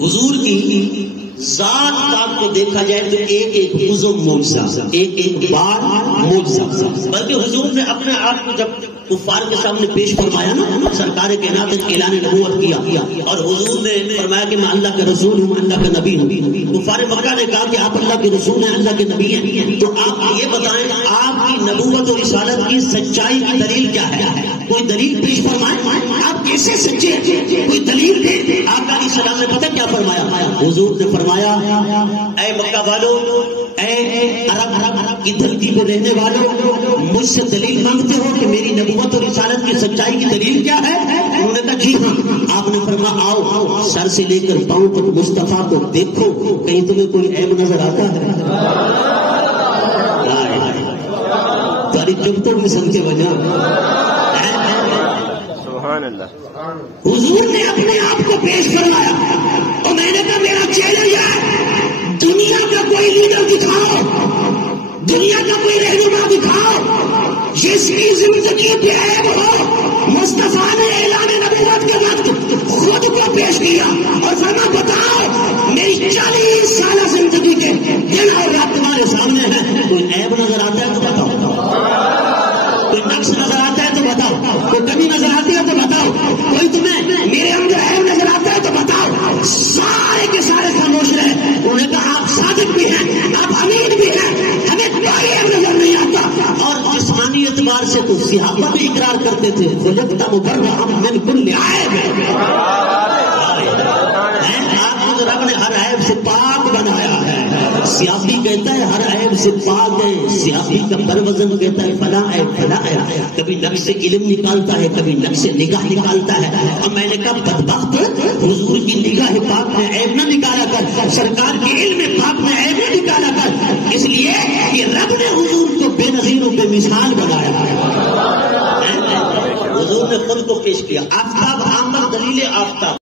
حضور کی ذات پاک کو دیکھا جائے تو ایک ایک عضو معجزہ، ایک ایک بار معجزہ، بلکہ حضور نے اپنے آپ کو جب کفار کے سامنے پیش فرمایا نا، سرکار کائنات نے اعلان نبوت کیا اور حضور نے فرمایا کہ میں اللہ کے رسول ہوں، اللہ کا نبی ہوں۔ کفار مکہ نے کہا کہ آپ اللہ کے رسول ہیں، اللہ کے نبی ہیں، تو آپ یہ بتائیں آپ کی نبوت اور رسالت کی سچائی کی دلیل کیا ہے؟ کوئی دلیل پیش فرمائیں، آپ کیسے سچے ہیں، کوئی دلیل دیں۔ آپ علیہ السلام نے پتہ کیا فرمایا؟ حضور نے فرمایا اے مکہ والوں، اے عرب کی دھرتی پہ رہنے والوں، مجھ سے دلیل مانگتے ہو کہ میری نبوت اور رسالت کی سچائی کی دلیل کیا ہے؟ انہوں نے کہا جی ہاں۔ آپ نے فرمایا آؤ سر سے لے کر پاؤں تک مصطفیٰ کو دیکھو، کہیں تمہیں کوئی عیب نظر آتا ہے؟ تاری جب تو مسلم کے وجہ سبحان اللہ۔ حضور نے اپنے آپ کو پیش فرمایا اور میں نے کہا میرا چیلنج ہے، دنیا کا کوئی لیڈر دکھاؤ، دنیا کا کوئی رہنما دکھاؤ جس کی زندگی پہ عیب ہو۔ مصطفیٰ نے اعلان نبوت کے وقت خود کو پیش کیا اور فرمایا بتاؤ میری 40 سالہ زندگی کے دن اور رات تمہارے سامنے ہیں، کوئی عیب نظر آتا ہے تو بتاؤ، کوئی نقص نظر آتا ہے تو بتاؤ، کوئی کمی نظر آتی ہے تو بتاؤ، کوئی تمہیں میرے اندر عیب نظر آتا ہے تو بتاؤ۔ سارے کے سارے خاموش رہے۔ انہوں نے کہا آپ صادق بھی ہیں، آپ امین بھی ہیں، ہمیں کوئی عیب نظر نہیں آتا۔ اور جسمانی اعتبار سے تو صحابہ بھی اقرار کرتے تھے خلقت مبرأ من کل عیب، آپ کو رب نے ہر عیب سے پاک بنایا ہے۔ سیاسی کہتا ہے ہر عیب سے پاک ہے، سیاسی کا بروزن کہتا ہے فلاں عیب فلاں عیب، کبھی نقص علم نکالتا ہے، کبھی نقص نگاہ نکالتا ہے۔ اور میں نے کہا بدبخت حضور کی نگاہ پاک میں عیب نہ نکالا کر، سرکار کے علم پاک میں عیب نہ نکالا کر، اس لیے کہ رب نے حضور کو بے نظیروں پہ مثال بنایا ہے۔ حضور نے خود کو پیش کیا، آفتاب آمد دلیل آفتاب۔